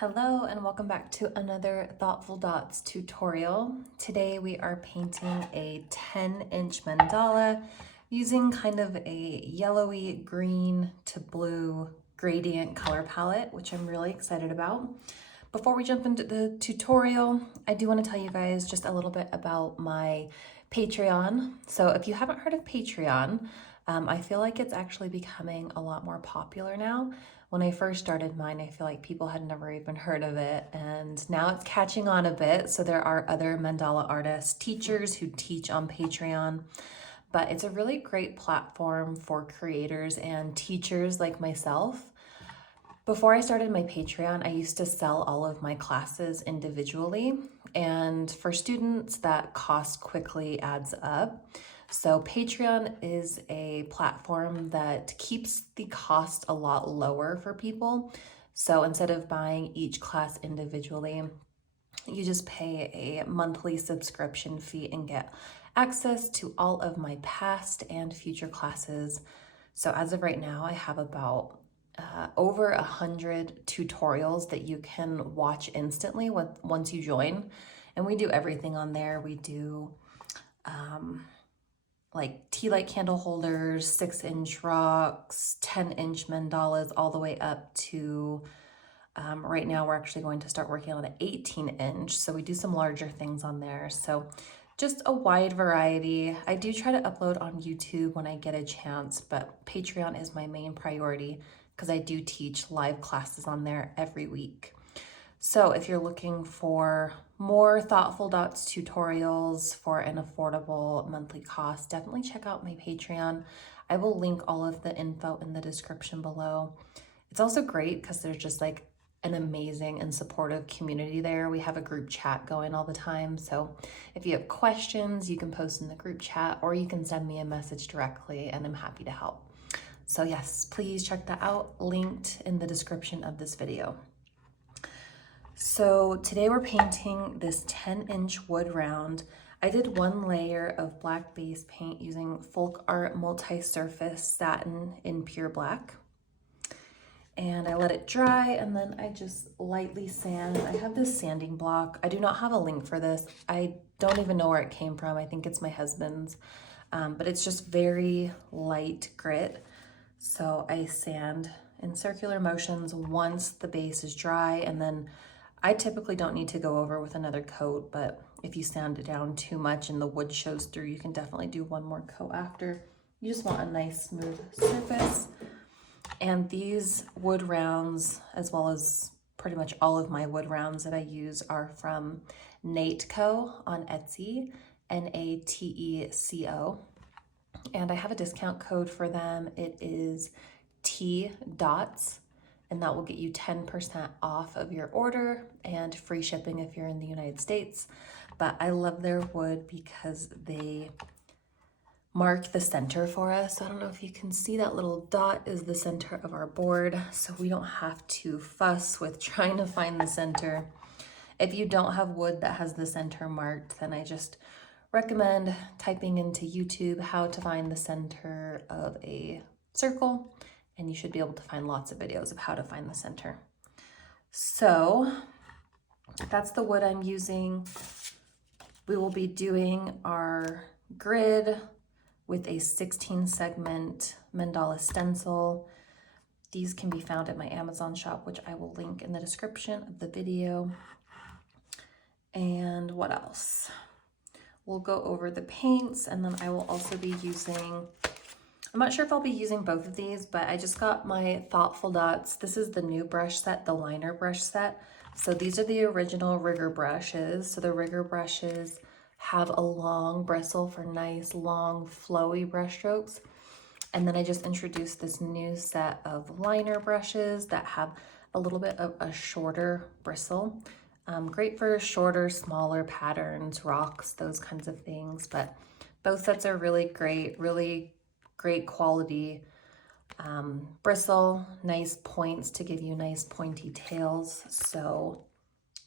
Hello and welcome back to another Thoughtful Dots tutorial. Today we are painting a 10-inch mandala using kind of a yellowy green to blue gradient color palette, which I'm really excited about. Before we jump into the tutorial, I do want to tell you guys just a little bit about my Patreon. So if you haven't heard of Patreon, I feel like it's actually becoming a lot more popular now. When I first started mine, I feel like people had never even heard of it, and now it's catching on a bit. So there are other mandala artists, teachers who teach on Patreon, but it's a really great platform for creators and teachers like myself. Before I started my Patreon, I used to sell all of my classes individually, and for students, that cost quickly adds up. So Patreon is a platform that keeps the cost a lot lower for people. So instead of buying each class individually, you just pay a monthly subscription fee and get access to all of my past and future classes. So as of right now, I have about over 100 tutorials that you can watch instantly once you join. And we do everything on there. We do like tea light candle holders, 6-inch rocks, 10-inch mandalas, all the way up to right now we're actually going to start working on an 18-inch. So we do some larger things on there. So just a wide variety. I do try to upload on YouTube when I get a chance, but Patreon is my main priority because I do teach live classes on there every week. So if you're looking for more Thoughtful Dots tutorials for an affordable monthly cost, definitely check out my Patreon. I will link all of the info in the description below. It's also great because there's just like an amazing and supportive community there. We have a group chat going all the time. So if you have questions, you can post in the group chat or you can send me a message directly and I'm happy to help. So yes, please check that out, linked in the description of this video. So today we're painting this 10-inch wood round. I did one layer of black base paint using Folk Art multi-surface satin in pure black. And I let it dry and then I just lightly sand. I have this sanding block. I do not have a link for this. I don't even know where it came from. I think it's my husband's, but it's just very light grit. So I sand in circular motions once the base is dry, and then I typically don't need to go over with another coat, but if you sand it down too much and the wood shows through, you can definitely do one more coat after. You just want a nice smooth surface. And these wood rounds, as well as pretty much all of my wood rounds that I use, are from Nateco on Etsy, Nateco. And I have a discount code for them. It is TDOTS, and that will get you 10% off of your order and free shipping if you're in the United States. But I love their wood because they mark the center for us. I don't know if you can see that little dot is the center of our board, so we don't have to fuss with trying to find the center. If you don't have wood that has the center marked, then I just recommend typing into YouTube how to find the center of a circle, and you should be able to find lots of videos of how to find the center. So that's the wood I'm using. We will be doing our grid with a 16-segment mandala stencil. These can be found at my Amazon shop, which I will link in the description of the video. And what else? We'll go over the paints, and then I will also be using, I'm not sure if I'll be using both of these, but I just got my Thoughtful Dots. This is the new brush set, the liner brush set. So these are the original rigger brushes. So the rigger brushes have a long bristle for nice, long, flowy brush strokes. And then I just introduced this new set of liner brushes that have a little bit of a shorter bristle. Great for shorter, smaller patterns, rocks, those kinds of things. But both sets are really great quality bristle, nice points to give you nice pointy tails. So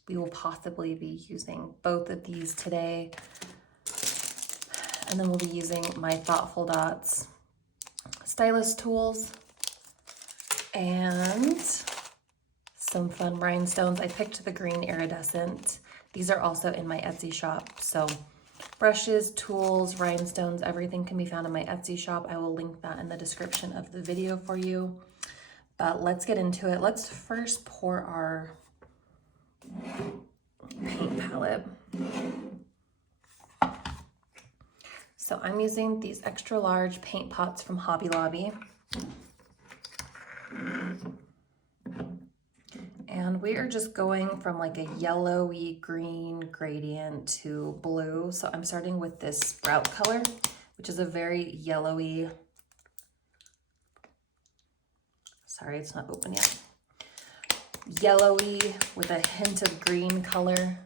we will possibly be using both of these today. And then we'll be using my Thoughtful Dots stylus tools and some fun rhinestones. I picked the green iridescent. These are also in my Etsy shop. So brushes, tools, rhinestones, everything can be found in my Etsy shop. I will link that in the description of the video for you. But let's get into it. Let's first pour our paint palette. So I'm using these extra large paint pots from Hobby Lobby. And we are just going from like a yellowy green gradient to blue. So I'm starting with this Sprout color, which is a very yellowy, sorry, it's not open yet. Yellowy with a hint of green color.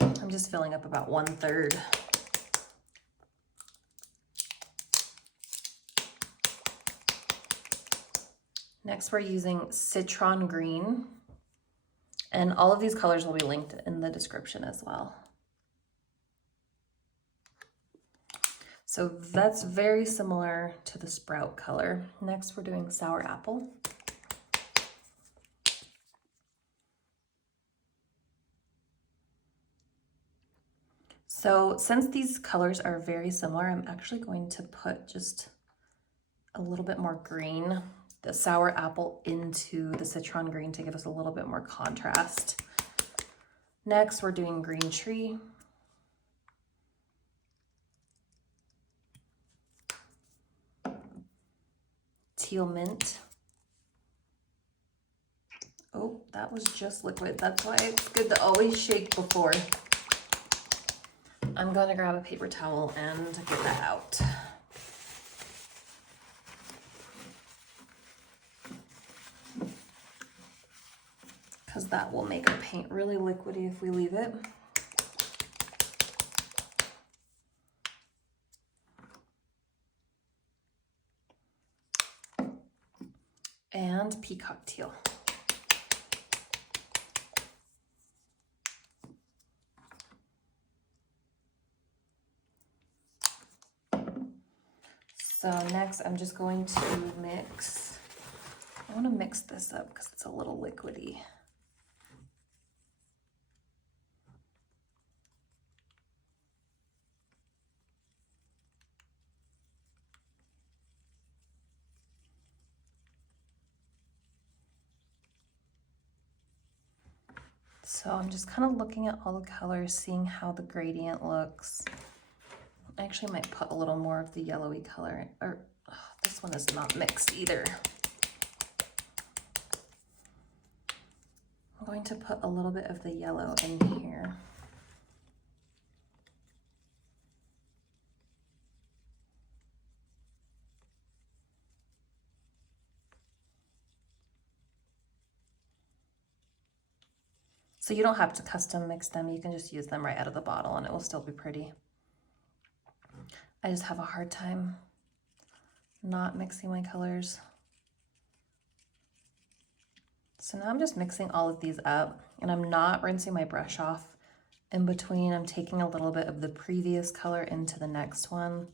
I'm just filling up about 1/3. Next, we're using Citron Green, and all of these colors will be linked in the description as well. So that's very similar to the Sprout color. Next, we're doing Sour Apple. So since these colors are very similar, I'm actually going to put just a little bit more green, the Sour Apple, into the Citron Green to give us a little bit more contrast. Next, we're doing Green Tree. Teal Mint. Oh, that was just liquid. That's why it's good to always shake before. I'm going to grab a paper towel and get that out. Because that will make our paint really liquidy if we leave it. And Peacock Teal. So next I'm just going to mix. I want to mix this up because it's a little liquidy. So I'm just kind of looking at all the colors, seeing how the gradient looks. I actually might put a little more of the yellowy color, or this one is not mixed either. I'm going to put a little bit of the yellow in here. So you don't have to custom mix them. You can just use them right out of the bottle and it will still be pretty. I just have a hard time not mixing my colors. So now I'm just mixing all of these up, and I'm not rinsing my brush off in between. I'm taking a little bit of the previous color into the next one.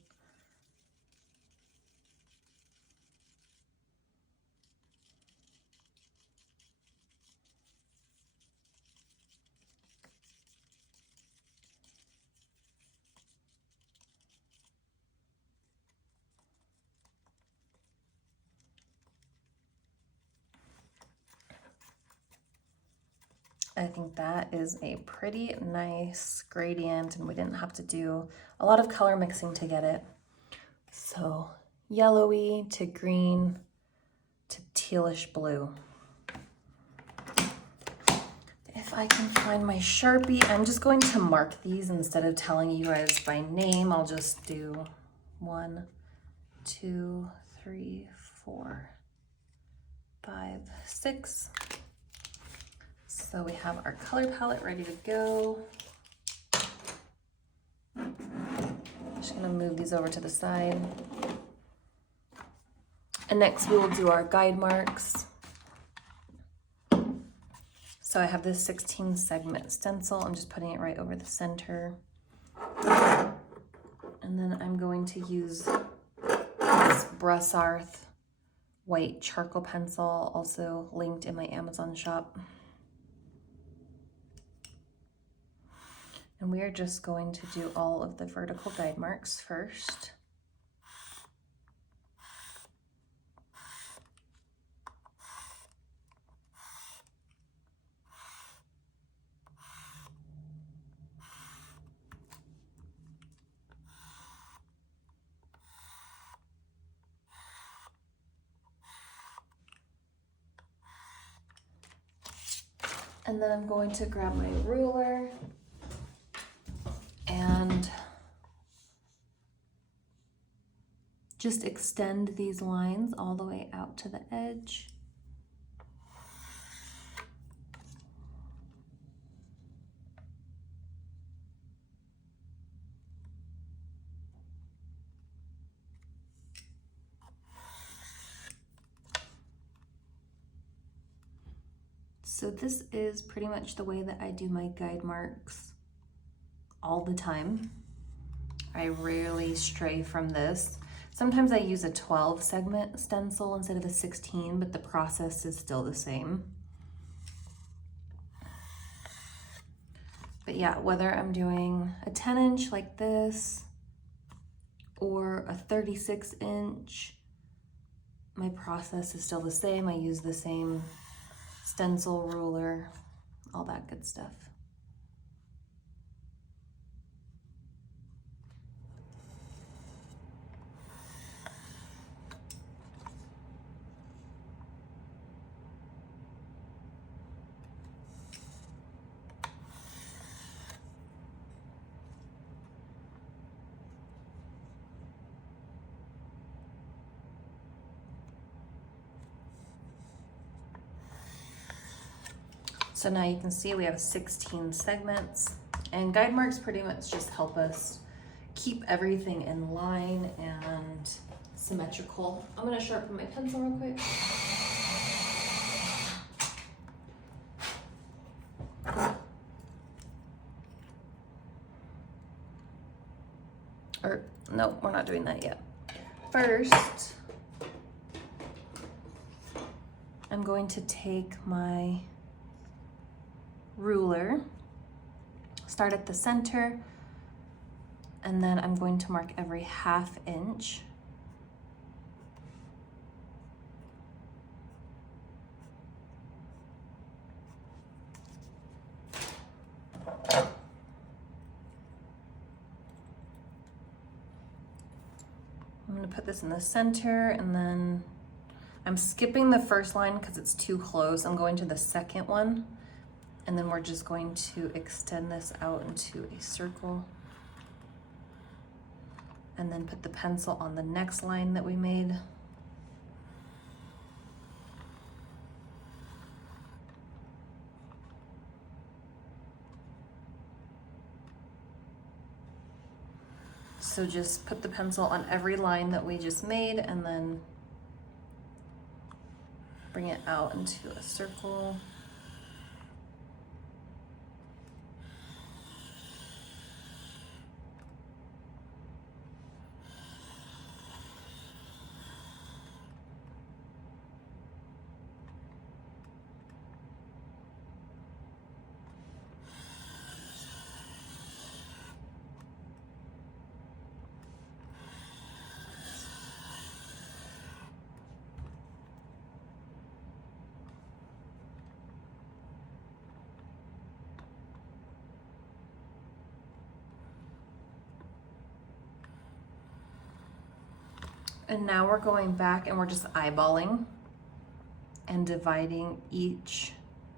I think that is a pretty nice gradient, and we didn't have to do a lot of color mixing to get it. So yellowy to green to tealish blue. If I can find my Sharpie, I'm just going to mark these instead of telling you guys by name. I'll just do 1, 2, 3, 4, 5, 6. So we have our color palette ready to go. I'm just gonna move these over to the side. And next we will do our guide marks. So I have this 16 segment stencil. I'm just putting it right over the center. And then I'm going to use this this Brussarth white charcoal pencil, also linked in my Amazon shop. And we are just going to do all of the vertical guide marks first. And then I'm going to grab my ruler and just extend these lines all the way out to the edge. So this is pretty much the way that I do my guide marks all the time. I rarely stray from this. Sometimes I use a 12 segment stencil instead of a 16, but the process is still the same. But yeah, whether I'm doing a 10-inch like this or a 36-inch, my process is still the same. I use the same stencil, ruler, all that good stuff. So now you can see we have 16 segments, and guide marks pretty much just help us keep everything in line and symmetrical. I'm gonna sharpen my pencil real quick. Or no, we're not doing that yet. First, I'm going to take my ruler, start at the center, and then I'm going to mark every 1/2 inch. I'm going to put this in the center, and then I'm skipping the first line because it's too close. I'm going to the second one, and then we're just going to extend this out into a circle, and then put the pencil on the next line that we made. So just put the pencil on every line that we just made, and then bring it out into a circle. And now we're going back and we're just eyeballing and dividing each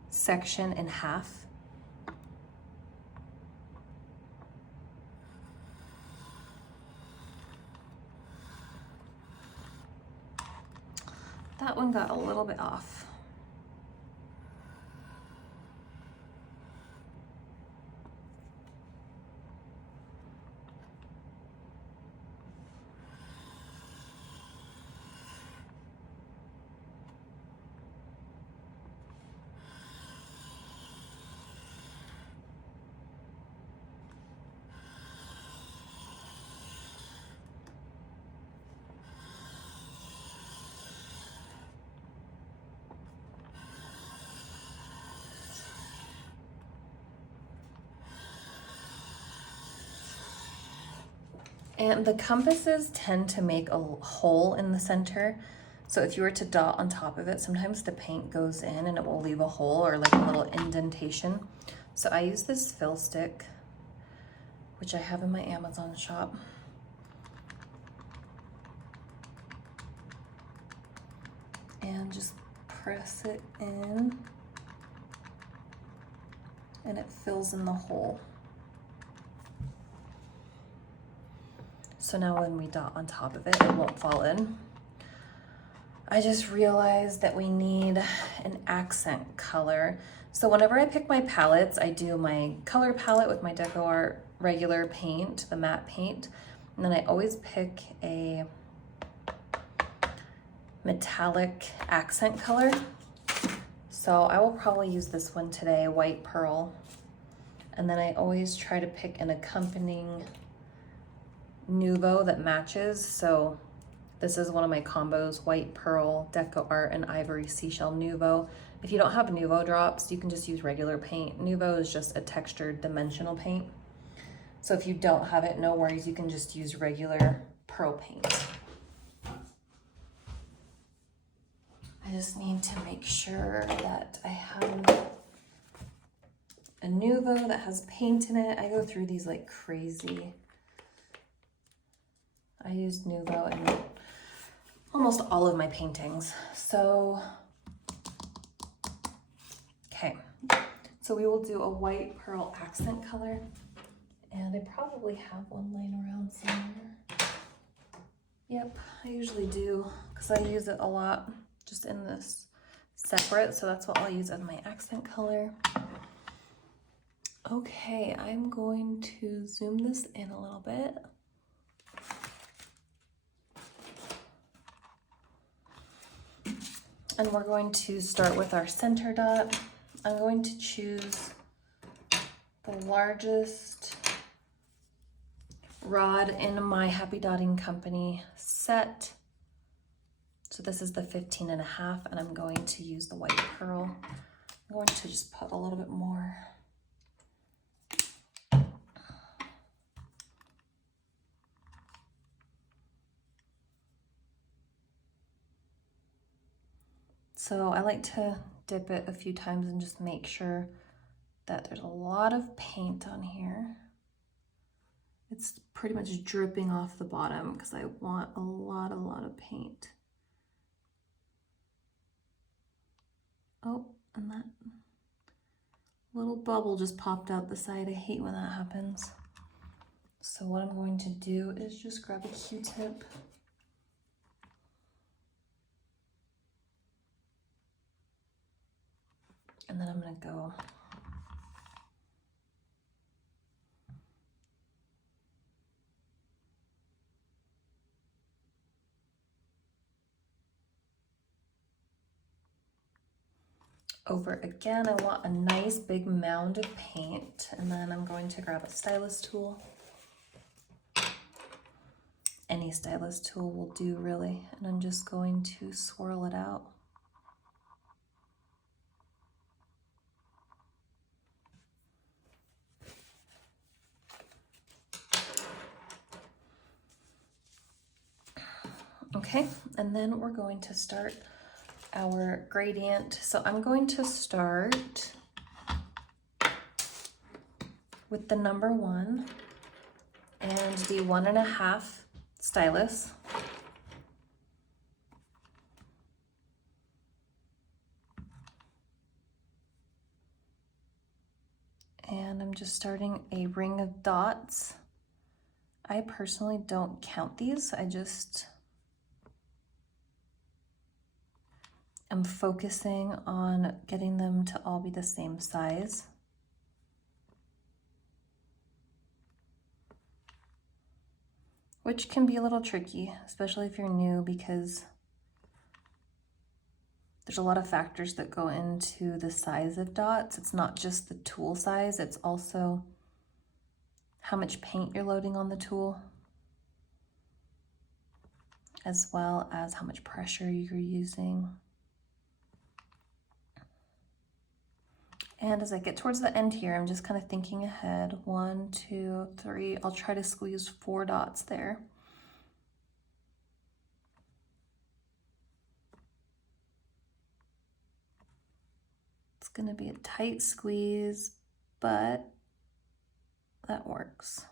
section in half. That one got a little bit off. And the compasses tend to make a hole in the center. So if you were to dot on top of it, sometimes the paint goes in and it will leave a hole or like a little indentation. So I use this fill stick, which I have in my Amazon shop. And just press it in and it fills in the hole. So now when we dot on top of it, it won't fall in. I just realized that we need an accent color. So whenever I pick my palettes, I do my color palette with my Deco Art regular paint, the matte paint, and then I always pick a metallic accent color. So I will probably use this one today, White Pearl. And then I always try to pick an accompanying Nuvo that matches. So this is one of my combos, White Pearl, Deco Art, and Ivory Seashell Nuvo. If you don't have Nuvo drops, you can just use regular paint. Nuvo is just a textured dimensional paint. So if you don't have it, no worries, you can just use regular pearl paint. I just need to make sure that I have a Nuvo that has paint in it. I go through these like crazy. I use Nuvo in almost all of my paintings. So, okay. So we will do a White Pearl accent color. And I probably have one laying around somewhere. Yep, I usually do because I use it a lot just in this separate. So that's what I'll use as my accent color. Okay, I'm going to zoom this in a little bit. And we're going to start with our center dot. I'm going to choose the largest rod in my Happy Dotting Company set. So this is the 15.5, and I'm going to use the White Pearl. I'm going to just put a little bit more. So I like to dip it a few times and just make sure that there's a lot of paint on here. It's pretty much dripping off the bottom because I want a lot of paint. Oh, and that little bubble just popped out the side. I hate when that happens. So what I'm going to do is just grab a Q-tip. And then I'm gonna go over again. I want a nice big mound of paint, and then I'm going to grab a stylus tool. Any stylus tool will do really, and I'm just going to swirl it out. Okay, and then we're going to start our gradient. So I'm going to start with the number 1 and the 1.5 stylus. And I'm just starting a ring of dots. I personally don't count these. I just am focusing on getting them to all be the same size. Which can be a little tricky, especially if you're new, because there's a lot of factors that go into the size of dots. It's not just the tool size, it's also how much paint you're loading on the tool, as well as how much pressure you're using. And as I get towards the end here, I'm just kind of thinking ahead. 1, 2, 3. I'll try to squeeze 4 dots there. It's going to be a tight squeeze, but that works.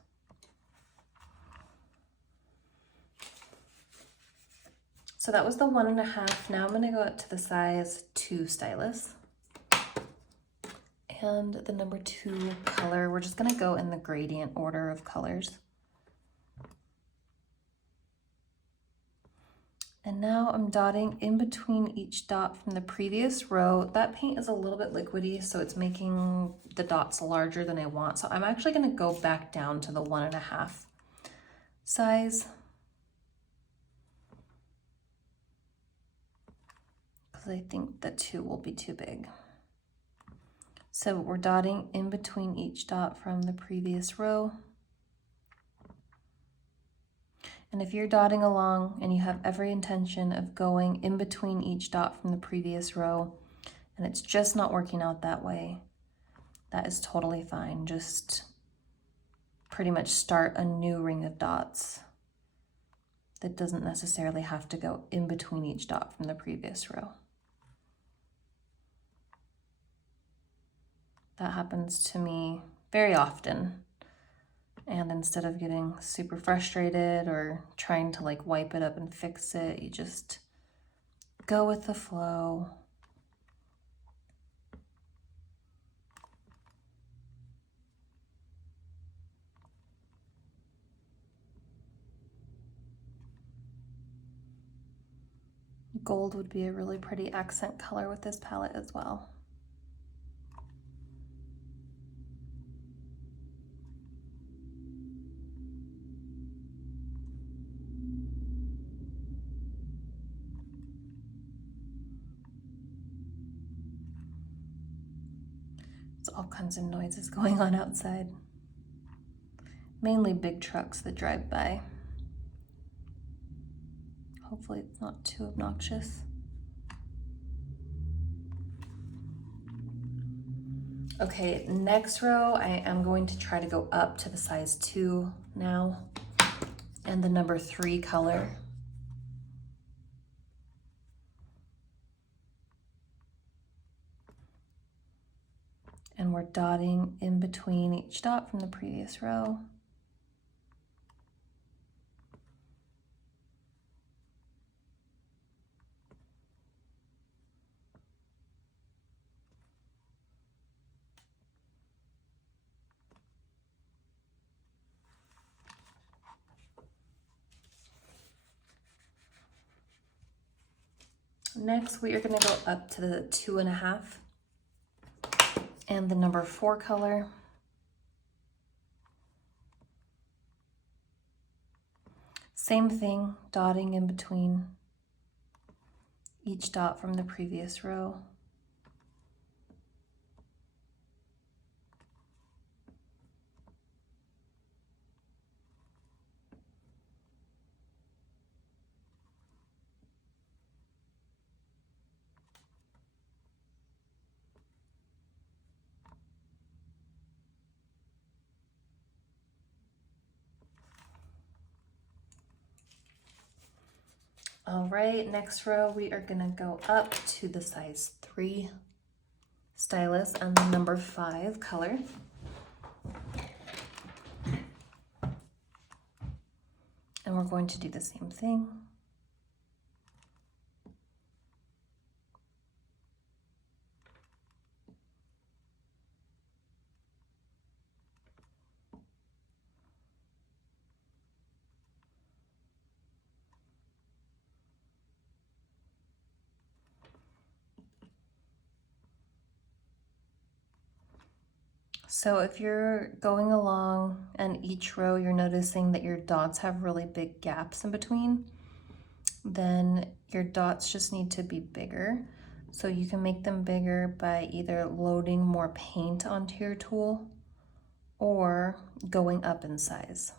So that was the 1.5. Now I'm going to go up to the size 2 stylus. And the number 2 color, we're just going to go in the gradient order of colors. And now I'm dotting in between each dot from the previous row. That paint is a little bit liquidy, so it's making the dots larger than I want. So I'm actually going to go back down to the 1.5 size, because I think the 2 will be too big. So we're dotting in between each dot from the previous row. And if you're dotting along and you have every intention of going in between each dot from the previous row, and it's just not working out that way, that is totally fine. Just pretty much start a new ring of dots. That doesn't necessarily have to go in between each dot from the previous row. That happens to me very often. And instead of getting super frustrated or trying to like wipe it up and fix it, you just go with the flow. Gold would be a really pretty accent color with this palette as well. There's all kinds of noises going on outside. Mainly big trucks that drive by. Hopefully it's not too obnoxious. Okay, next row, I am going to try to go up to the size 2 now, and the number 3 color. And we're dotting in between each dot from the previous row. Next, we are going to go up to the 2.5 and the number 4 color. Same thing, dotting in between each dot from the previous row. All right, next row, we are gonna go up to the size 3 stylus and the number 5 color. And we're going to do the same thing. So if you're going along and each row you're noticing that your dots have really big gaps in between, then your dots just need to be bigger. So you can make them bigger by either loading more paint onto your tool or going up in size.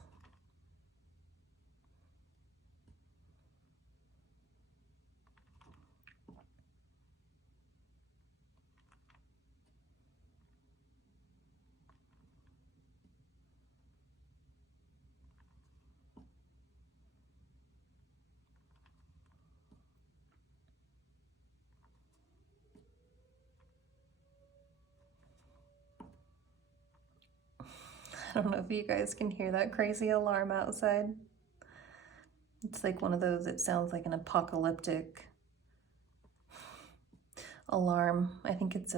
I don't know if you guys can hear that crazy alarm outside. It's like one of those, it sounds like an apocalyptic alarm. I think it's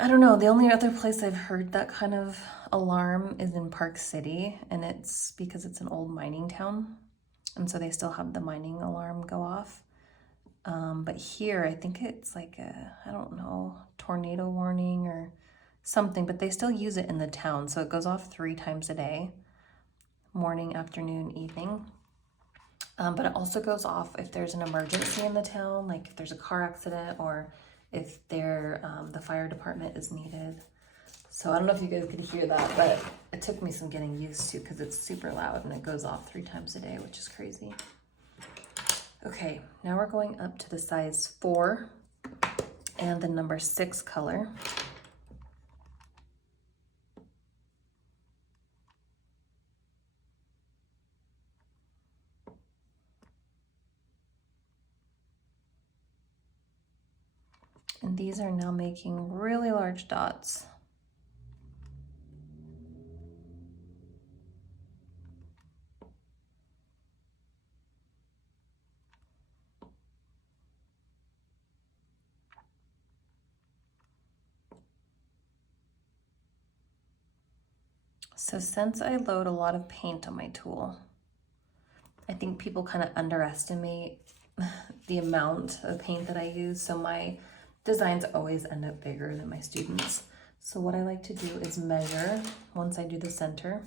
I don't know, the only other place I've heard that kind of alarm is in Park City, and it's because it's an old mining town, and so they still have the mining alarm go off. But here, I think it's like I don't know, tornado warning or something, but they still use it in the town, so it goes off 3 times a day, morning, afternoon, evening. But it also goes off if there's an emergency in the town, like if there's a car accident or if the fire department is needed. So I don't know if you guys could hear that, but it took me some getting used to because it's super loud and it goes off 3 times a day, which is crazy. Okay, now we're going up to the size 4 and the number 6 color. And these are now making really large dots. So since I load a lot of paint on my tool, I think people kind of underestimate the amount of paint that I use. So my designs always end up bigger than my students. So what I like to do is measure once I do the center.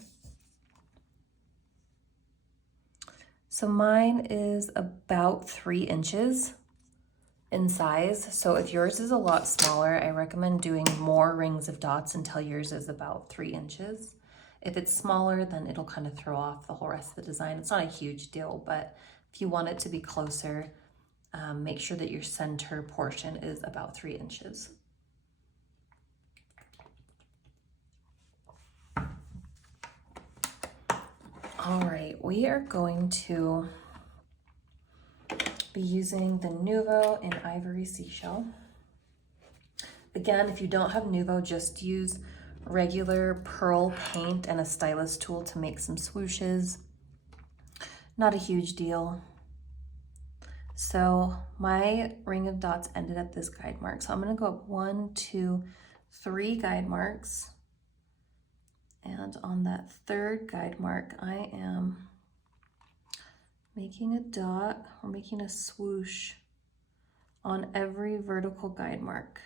So mine is about 3 inches in size. So if yours is a lot smaller, I recommend doing more rings of dots until yours is about 3 inches. If it's smaller, then it'll kind of throw off the whole rest of the design. It's not a huge deal, but if you want it to be closer, make sure that your center portion is about 3 inches. All right, we are going to be using the Nuvo in Ivory Seashell. Again, if you don't have Nuvo, just use regular pearl paint and a stylus tool to make some swooshes. Not a huge deal. So my ring of dots ended at this guide mark. So I'm gonna go up 1, 2, 3 guide marks. And on that 3rd guide mark, I am making a dot or making a swoosh on every vertical guide mark.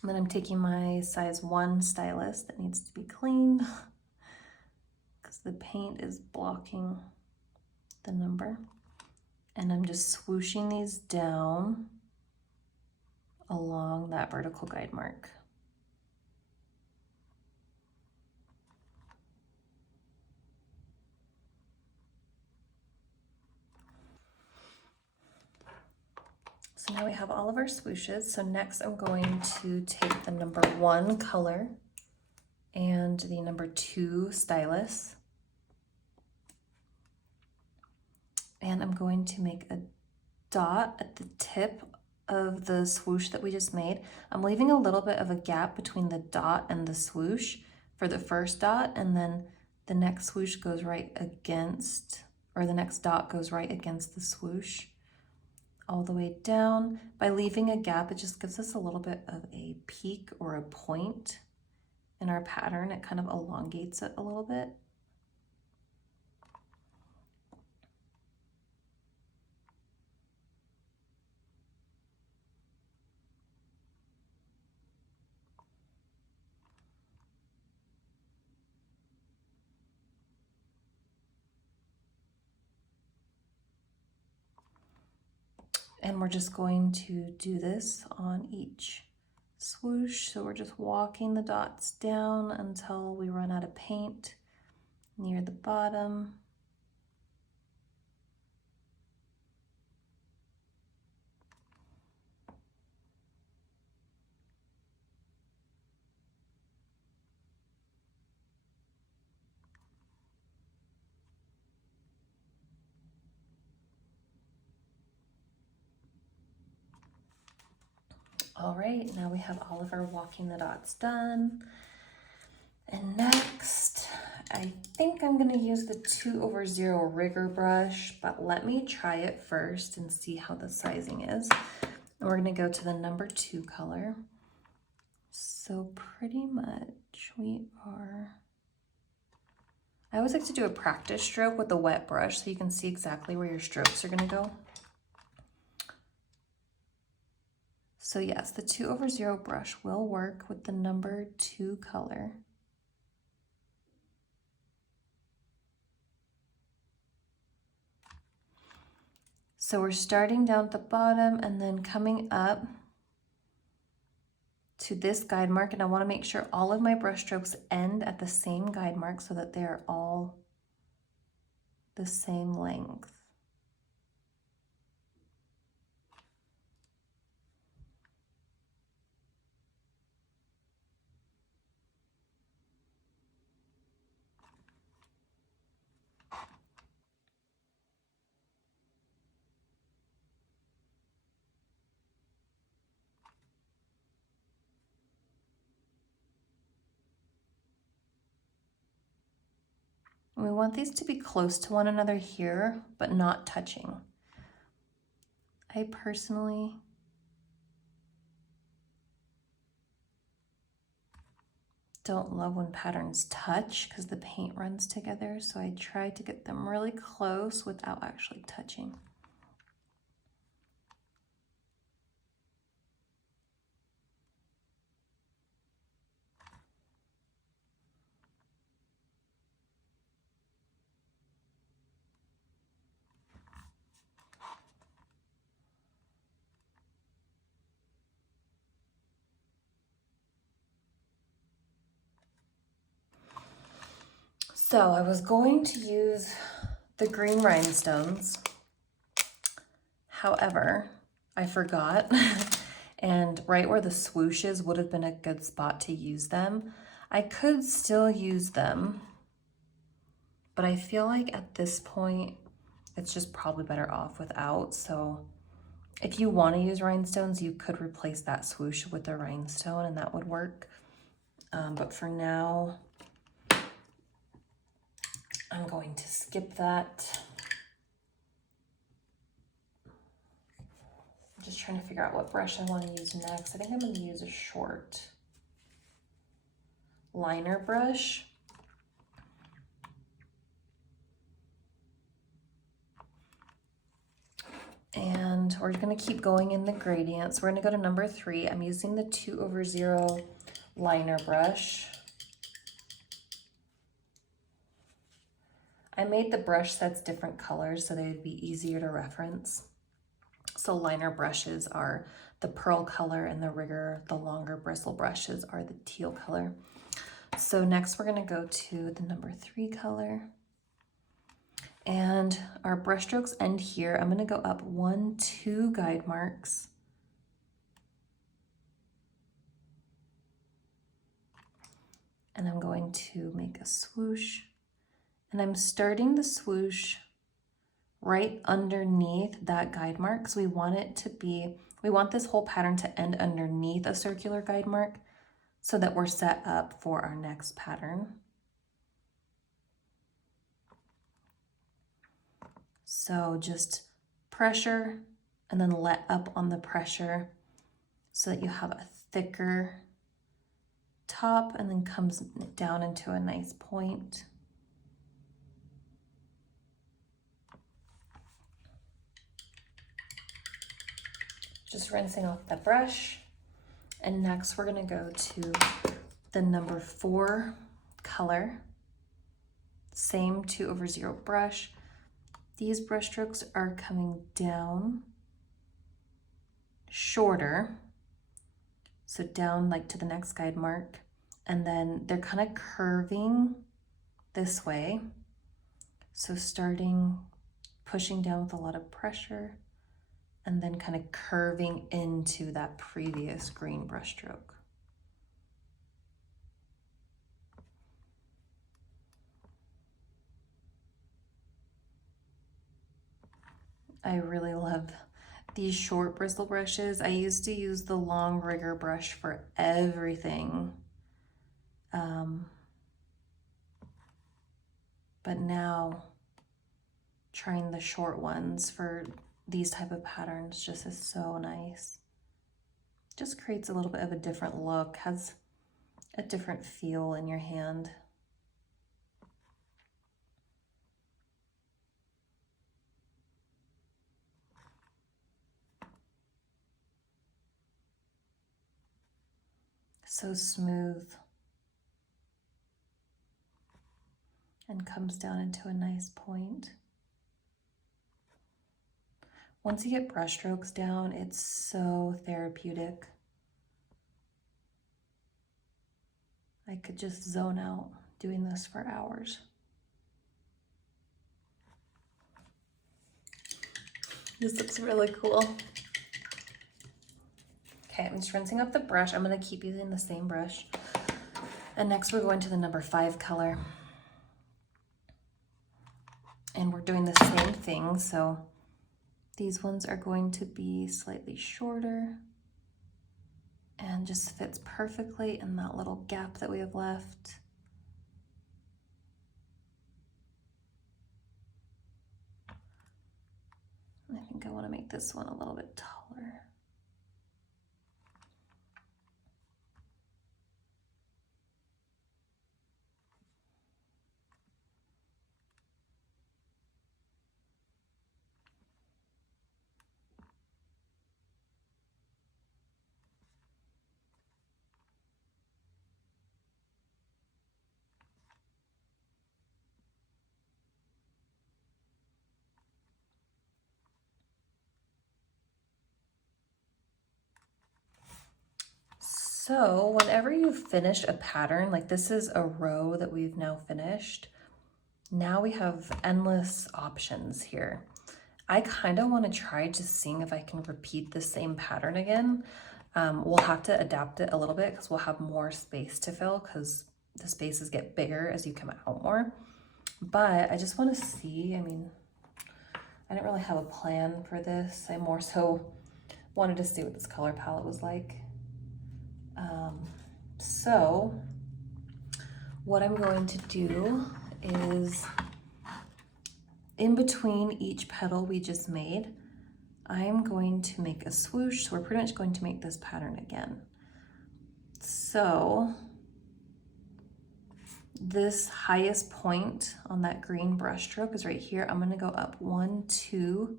And then I'm taking my size 1 stylus that needs to be cleaned because the paint is blocking the number. And I'm just swooshing these down along that vertical guide mark. So now we have all of our swooshes. So next I'm going to take the number 1 color and the number 2 stylus. And I'm going to make a dot at the tip of the swoosh that we just made. I'm leaving a little bit of a gap between the dot and the swoosh for the first dot, and then the next swoosh goes right against, or the next dot goes right against the swoosh all the way down. By leaving a gap, it just gives us a little bit of a peak or a point in our pattern. It kind of elongates it a little bit. And we're just going to do this on each swoosh. So we're just walking the dots down until we run out of paint near the bottom. All right, now we have all of our walking the dots done. And next, I think I'm gonna use the 2/0 rigger brush, but let me try it first and see how the sizing is. And we're gonna go to the number 2 color. So pretty much I always like to do a practice stroke with the wet brush so you can see exactly where your strokes are gonna go. So yes, the 2/0 brush will work with the number 2 color. So we're starting down at the bottom and then coming up to this guide mark, and I want to make sure all of my brush strokes end at the same guide mark so that they're all the same length. And we want these to be close to one another here, but not touching. I personally don't love when patterns touch because the paint runs together, so I try to get them really close without actually touching. So I was going to use the green rhinestones. However, I forgot. And right where the swooshes would have been a good spot to use them. I could still use them, but I feel like at this point, it's just probably better off without. So if you want to use rhinestones, you could replace that swoosh with a rhinestone and that would work. But for now, I'm going to skip that. I'm just trying to figure out what brush I want to use next. I think I'm going to use a short liner brush. And we're going to keep going in the gradients. We're going to go to number 3. I'm using the 2/0 liner brush. I made the brush sets different colors so they would be easier to reference. So liner brushes are the pearl color and the rigger, the longer bristle brushes are the teal color. So next we're going to go to the number 3 color. And our brush strokes end here. I'm going to go up 1, 2 guide marks. And I'm going to make a swoosh. And I'm starting the swoosh right underneath that guide mark. So we want this whole pattern to end underneath a circular guide mark so that we're set up for our next pattern. So just pressure and then let up on the pressure so that you have a thicker top and then comes down into a nice point. Just rinsing off the brush. And next we're gonna go to the number 4 color. Same 2/0 brush. These brush strokes are coming down shorter. So down like to the next guide mark. And then they're kind of curving this way. So pushing down with a lot of pressure and then kind of curving into that previous green brush stroke. I really love these short bristle brushes. I used to use the long rigger brush for everything. But now trying the short ones for these type of patterns just is so nice. Just creates a little bit of a different look, has a different feel in your hand. So smooth. And comes down into a nice point. Once you get brush strokes down, it's so therapeutic. I could just zone out doing this for hours. This looks really cool. Okay, I'm just rinsing up the brush. I'm gonna keep using the same brush. And next we're going to the number 5 color. And we're doing the same thing, so these ones are going to be slightly shorter and just fits perfectly in that little gap that we have left. I think I want to make this one a little bit taller. So whenever you finish a pattern, like this is a row that we've now finished, now we have endless options here. I kind of want to try just seeing if I can repeat the same pattern again. We'll have to adapt it a little bit because we'll have more space to fill because the spaces get bigger as you come out more. But I just want to see, I mean, I didn't really have a plan for this. I more so wanted to see what this color palette was like. So what I'm going to do is in between each petal we just made, I'm going to make a swoosh. So we're pretty much going to make this pattern again. So this highest point on that green brush stroke is right here. I'm going to go up 1, 2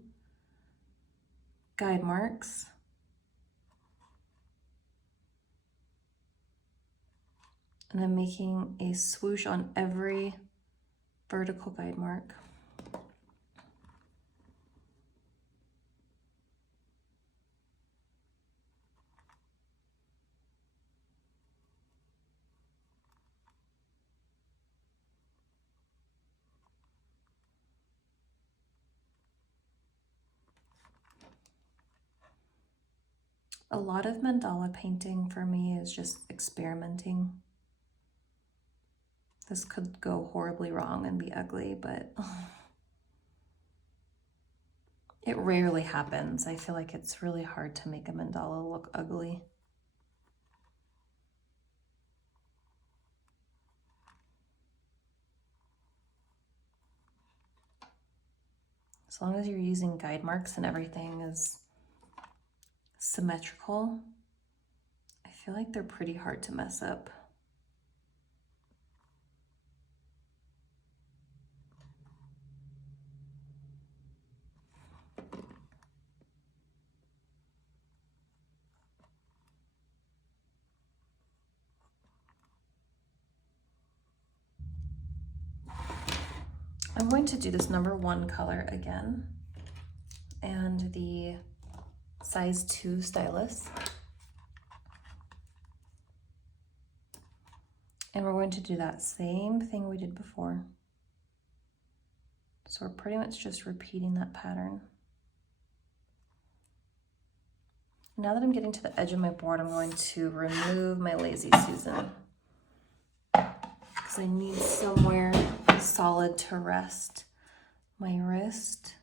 guide marks. And I'm making a swoosh on every vertical guide mark. A lot of mandala painting for me is just experimenting. This could go horribly wrong and be ugly, but it rarely happens. I feel like it's really hard to make a mandala look ugly. As long as you're using guide marks and everything is symmetrical, I feel like they're pretty hard to mess up. I'm going to do this number 1 color again and the size 2 stylus. And we're going to do that same thing we did before. So we're pretty much just repeating that pattern. Now that I'm getting to the edge of my board, I'm going to remove my Lazy Susan because I need somewhere solid to rest my wrist.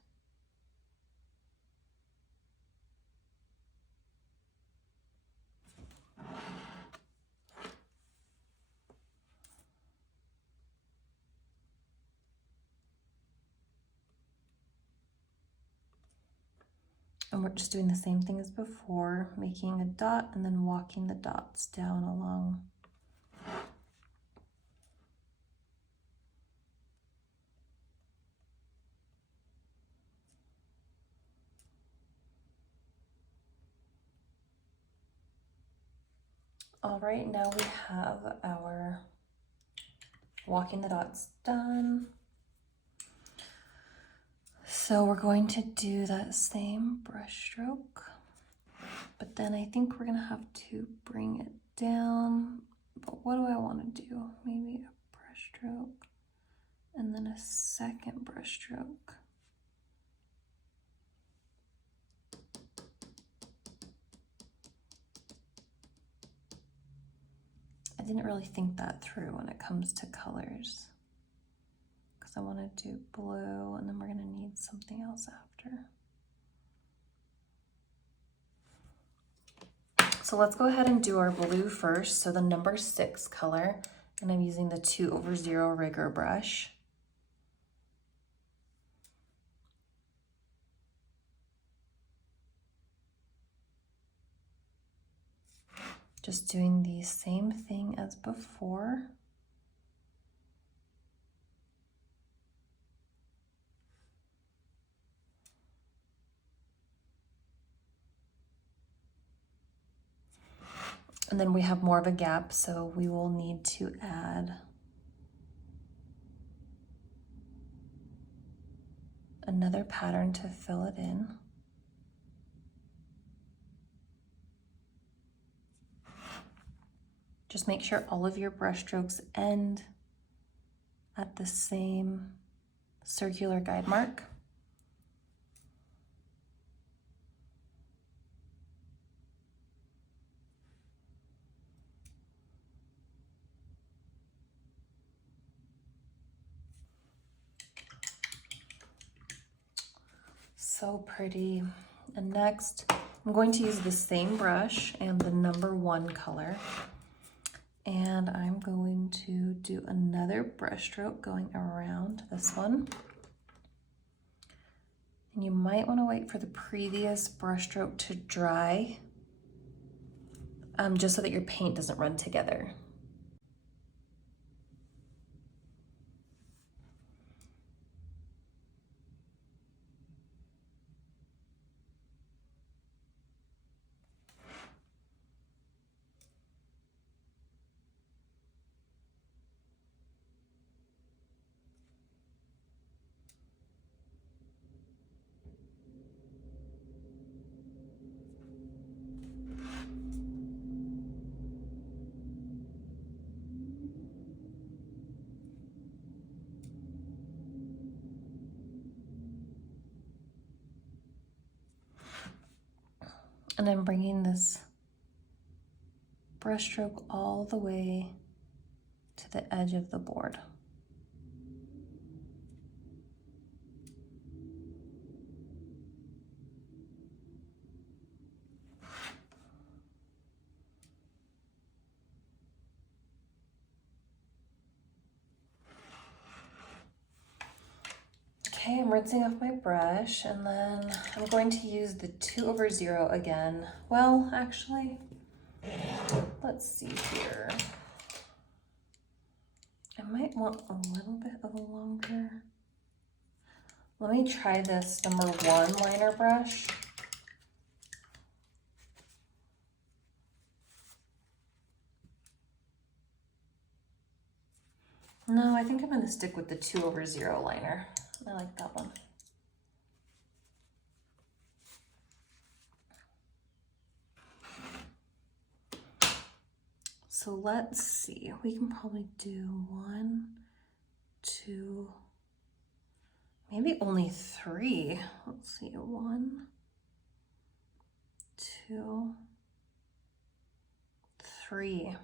And we're just doing the same thing as before, making a dot and then walking the dots down along. All right, now we have our walking the dots done. So we're going to do that same brush stroke, but then I think we're gonna have to bring it down. But what do I want to do? Maybe a brush stroke and then a second brush stroke. I didn't really think that through when it comes to colors, because I want to do blue and then we're going to need something else after. So let's go ahead and do our blue first. So the number 6 color, and I'm using the 2/0 rigger brush. Just doing the same thing as before. And then we have more of a gap, so we will need to add another pattern to fill it in. Just make sure all of your brush strokes end at the same circular guide mark. So pretty. And next, I'm going to use the same brush and the number 1 color. And I'm going to do another brush stroke going around this one. And you might want to wait for the previous brush stroke to dry, just so that your paint doesn't run together. And I'm bringing this brush stroke all the way to the edge of the board. Okay, I'm rinsing off my brush, and then I'm going to use the 2/0 again. Well, actually, let's see here. I might want a little bit of a longer. Let me try this number 1 liner brush. No, I think I'm going to stick with the 2/0 liner. I like that one. So let's see, we can probably do 1, 2, maybe only 3. Let's see, 1, 2, 3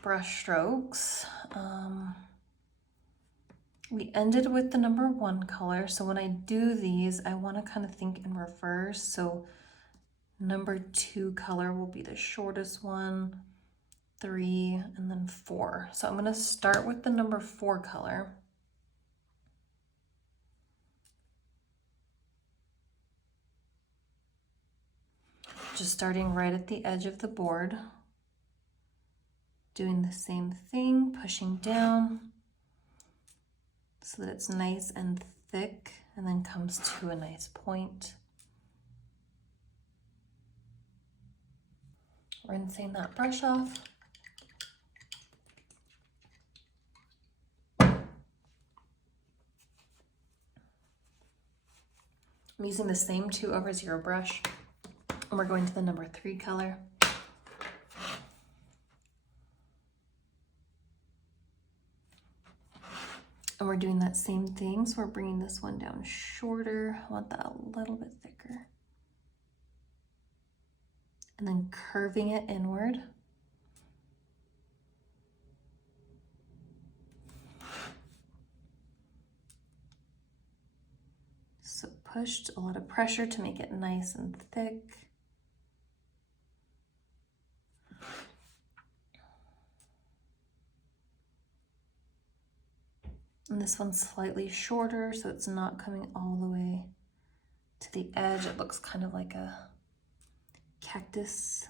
brush strokes. We ended with the number 1 color, so when I do these, I want to kind of think in reverse. So number 2 color will be the shortest one, 3, and then 4. So I'm going to start with the number 4 color. Just starting right at the edge of the board, doing the same thing, pushing down so that it's nice and thick and then comes to a nice point. Rinsing that brush off. I'm using the same 2/0 brush, and we're going to the number 3 color. And we're doing that same thing, so we're bringing this one down shorter. I want that a little bit thicker. And then curving it inward. So pushed a lot of pressure to make it nice and thick. And this one's slightly shorter, so it's not coming all the way to the edge. It looks kind of like a cactus.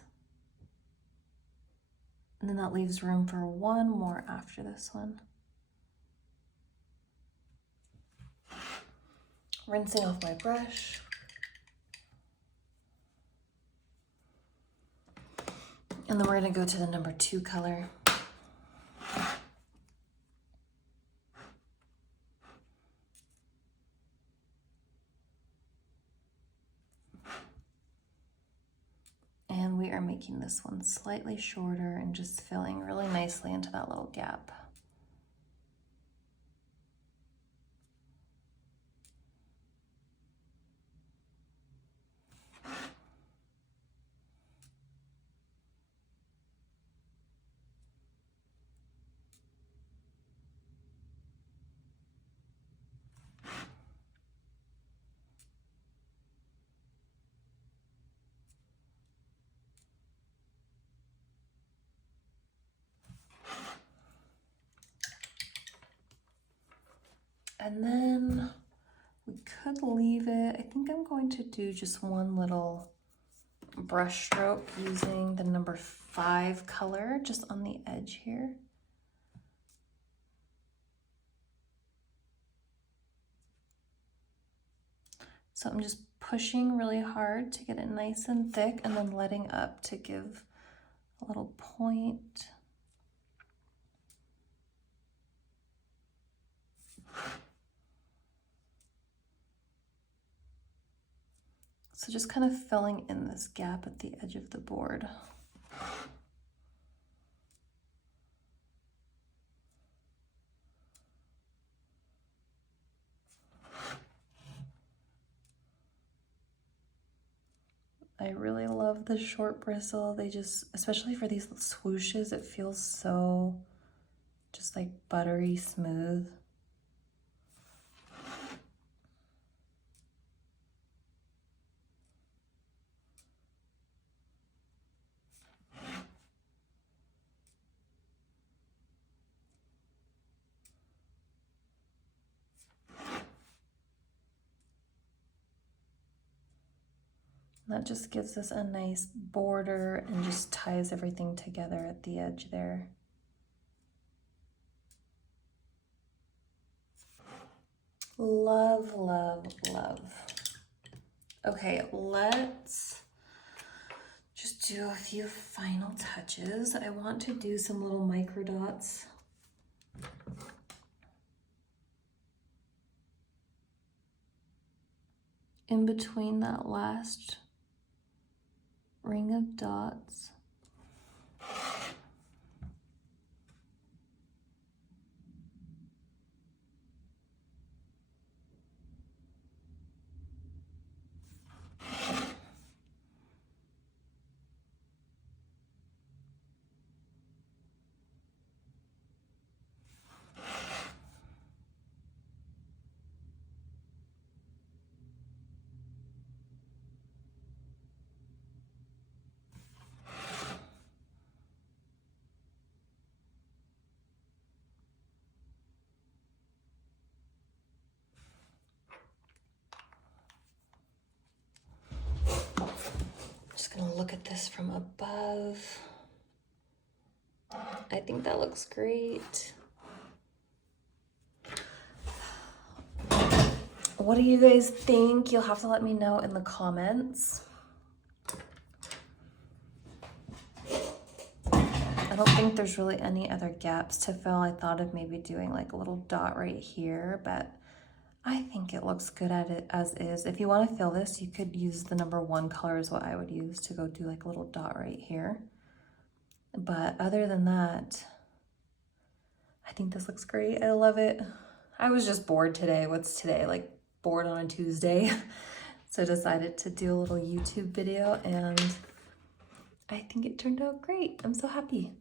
And then that leaves room for one more after this one. Rinsing off my brush. And then we're gonna go to the number 2 color. And we are making this one slightly shorter and just filling really nicely into that little gap. And then we could leave it. I think I'm going to do just one little brush stroke using the number 5 color just on the edge here. So I'm just pushing really hard to get it nice and thick and then letting up to give a little point. So just kind of filling in this gap at the edge of the board. I really love the short bristle. They just, especially for these swooshes, it feels so just like buttery smooth. That just gives us a nice border and just ties everything together at the edge there. Love, love, love. Okay, let's just do a few final touches. I want to do some little micro dots. In between that last ring of dots. this from above. I think that looks great. What do you guys think? You'll have to let me know in the comments. I don't think there's really any other gaps to fill. I thought of maybe doing like a little dot right here, but I think it looks good at it as is. If you want to fill this, you could use the number 1 color is what I would use to go do like a little dot right here. But other than that, I think this looks great. I love it. I was just bored today. What's today? Like bored on a Tuesday. So decided to do a little YouTube video and I think it turned out great. I'm so happy.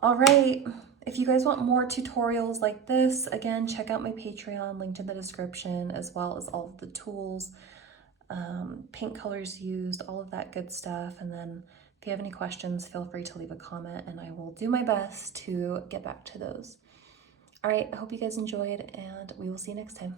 All right. If you guys want more tutorials like this, again, check out my Patreon, linked in the description, as well as all of the tools, paint colors used, all of that good stuff. And then if you have any questions, feel free to leave a comment and I will do my best to get back to those. All right, I hope you guys enjoyed and we will see you next time.